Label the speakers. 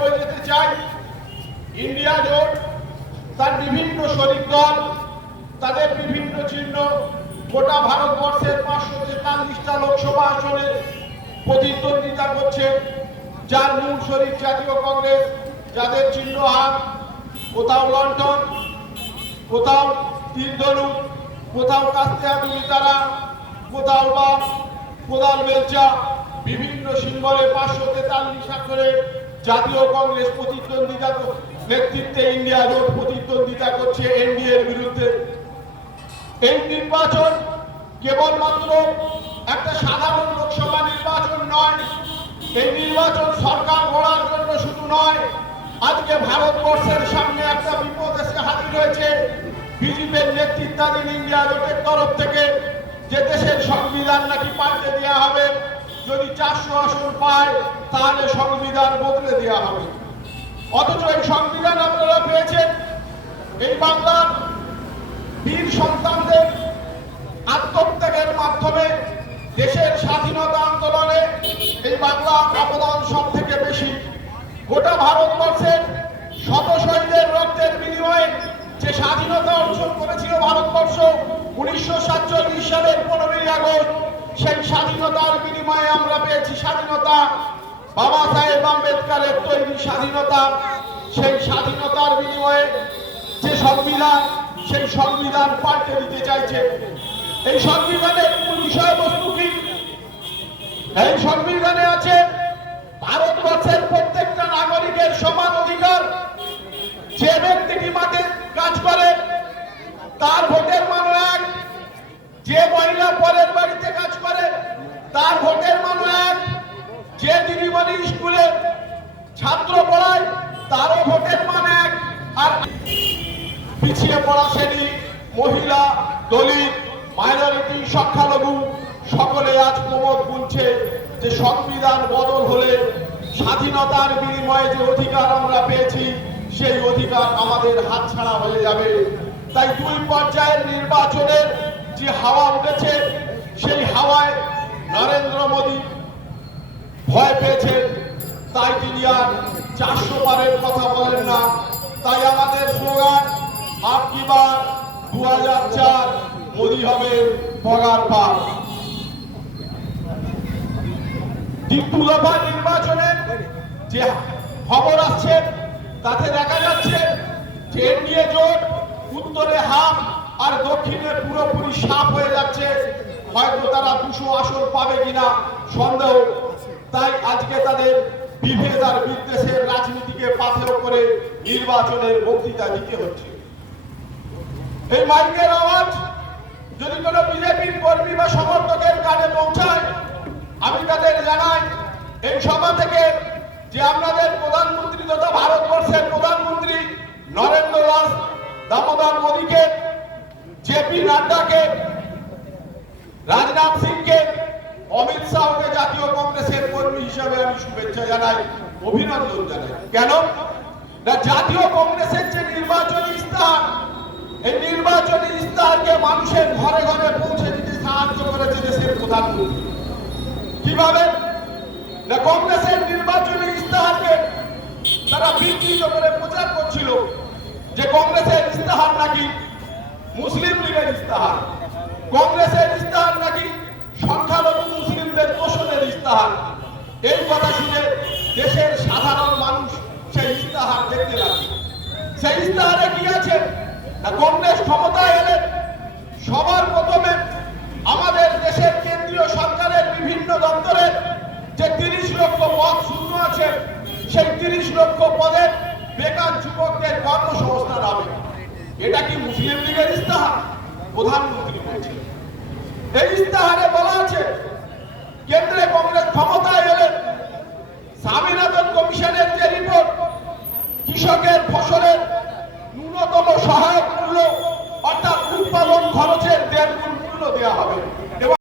Speaker 1: বলে যেতে চাই। ইন্ডিয়া জোট, তার বিভিন্ন শরিক দল, তাদের বিভিন্ন চিহ্ন, গোটা ভারতবর্ষের পাঁচশো তেতাল্লিশটা লোকসভা আসনে প্রতিদ্বন্দ্বিতা করছে। যার মূল শরিক জাতীয় কংগ্রেস, যাদের চিহ্ন হাত কোথাও লন্ঠন কোথাও তীরধনু কোথাও কাস্তে তারা, কোথাও বা কোদাল বেলচা, বিভিন্ন সিম্বলে পাঁচশো তেতাল্লিশ আসনে জাতীয় কংগ্রেস প্রতিদ্বন্দ্বিতা নেতৃত্বে ইন্ডিয়া জোট প্রতিদ্বন্দ্বিতা করছে এনডিএ এর বিরুদ্ধে। এই নির্বাচন কেবলমাত্র একটা সাধারণ লোকসভা নির্বাচন নয়। এই নির্বাচন সরকার গড়ার জন্য শুধু নয়, আজকে ভারতবর্ষের সামনে একটা বিপদ এসে হাজির হয়েছে। বিজেপির নেতৃত্বাধীন ইন্ডিয়া জোটের তরফ থেকে যে দেশের সংবিধান নাকি পাল্টে দেওয়া হবে যদি চারশো আসন পায়, তাহলে সংবিধান বদলে দেওয়া হবে। অথচ এই সংবিধান আপনারা পেয়েছেন। এই বাংলার বীর সন্তানদের আত্মত্যাগের মাধ্যমে দেশের স্বাধীনতা আন্দোলনে এই বাংলা অবদান সব থেকে বেশি। গোটা ভারতবর্ষের শত শহীদের রক্তের বিনিময়ে যে স্বাধীনতা অর্জন করেছিল ভারতবর্ষ উনিশশো সাতচল্লিশ সালের পনেরোই আগস্ট সেই স্বাধীনতার বিনিময়ে আমরা পেয়েছি স্বাধীনতা। বাবা সাহেব আম্বেদকারের তৈরি স্বাধীনতা। সেই স্বাধীনতার বিনিময়ে যে সংবিধান, সেই সংবিধান পাল্টে দিতে চাইছে। এই সংবিধানের মূল বিষয়বস্তু কি? এই সংবিধানে আছে ভারতবর্ষের প্রত্যেকটা নাগরিকের সমান অধিকার। যে ব্যক্তিটি মাঠে কাজ করে, তার ভোটের মান যে মহিলা করে তার ভোটের মান এক যে দিদিমণি স্কুলে ছাত্র পড়ায়, তারও ভোটের মান এক। আর পিছিয়ে পড়া শ্রেণি, মহিলা, দলিত, মাইনরিটি, সংখ্যালঘু, সকলে আজ প্রমোদ বলছে যে সংবিধান বদল হলে স্বাধীনতার বিনিময়ে যে অধিকার আমরা পেয়েছি, সেই অধিকার আমাদের হাতছাড়া হয়ে যাবে। তাই দুই পর্যায়ের নির্বাচনের যে হাওয়া উঠেছে, সেই হাওয়ায় নরেন্দ্র মোদী ভয় পেয়েছেন, তাই তিনি আর চারশো বারের কথা বলেন না। তাই আমাদের স্লোগান আপকি বার দু হাজার চার, মোদী হবে পগার পার। দফা নির্বাচনের যে খবর আসছে, তাতে দেখা যাচ্ছে যে এনডিএ জোট উত্তরে হাফ আর দক্ষিণে পুরোপুরি সাপ হয়ে যাচ্ছে। হয়তো তারা দুশো আসন পাবে কিনা সন্দেহ। তাই আজকে তাদের বিভেদ আর বিদ্বেষের রাজনীতিকে পাথেয় করে নির্বাচনের বক্তৃতা দিতে হচ্ছে। এই মাইকের আওয়াজ যদি কোনো বিজেপির কর্মী বা সমর্থকের কানে পৌঁছায়, আমি তাদের জানাই, এই সভা থেকে যে আপনাদের প্রধানমন্ত্রী তথা ভারতবর্ষের প্রধানমন্ত্রী নরেন্দ্র দাস দামোদর মোদীকে জেপি নাড্ডাকে রাজনাথ সিংকে অমিত শাহকে জাতীয় কংগ্রেসের কর্মী হিসাবে আমি শুভেচ্ছা জানাই, অভিনন্দন জানাই। কেন? না, জাতীয় কংগ্রেসের যে নির্বাচনী ইস্তাহার, এই নির্বাচনী ইস্তাহারকে মানুষের ঘরে ঘরে পৌঁছে দিতে সাহায্য করেছে দেশের প্রধানমন্ত্রী। কীভাবে? না, কংগ্রেসের নির্বাচনী ইস্তাহারকে তারা বিকৃত করে প্রচার করছিল যে কংগ্রেসের ইস্তাহার নাকি মুসলিম লীগের ইস্তাহার কংগ্রেসের ইস্তাহার নাকি সংখ্যালঘু মুসলিমদের তোষণের ইস্তাহার। এই কথা শুনে দেশের সাধারণ মানুষ সেই ইস্তাহার দেখতে লাগে সেই ইস্তাহারে কি আছে? না, কংগ্রেস ক্ষমতায় এলে সবার প্রথমে আমাদের দেশের কেন্দ্রীয় সরকারের বিভিন্ন দপ্তরে যে তিরিশ লক্ষ পদ শূন্য আছে, সেই তিরিশ লক্ষ পদে বেকার যুবকদের কর্মসংস্থান হবে। এটা কি মুসলিম লীগের ইস্তাহার? প্রধানমন্ত্রী বলছে এই ইস্তাহারে বলা আছে ক্ষমতায় এলেন। স্বামীনাথন কমিশনের যে রিপোর্ট, কৃষকের ফসলের ন্যূনতম সহায়ক মূল্য, অর্থাৎ উৎপাদন খরচের দেড় গুণ মূল্য দেওয়া হবে।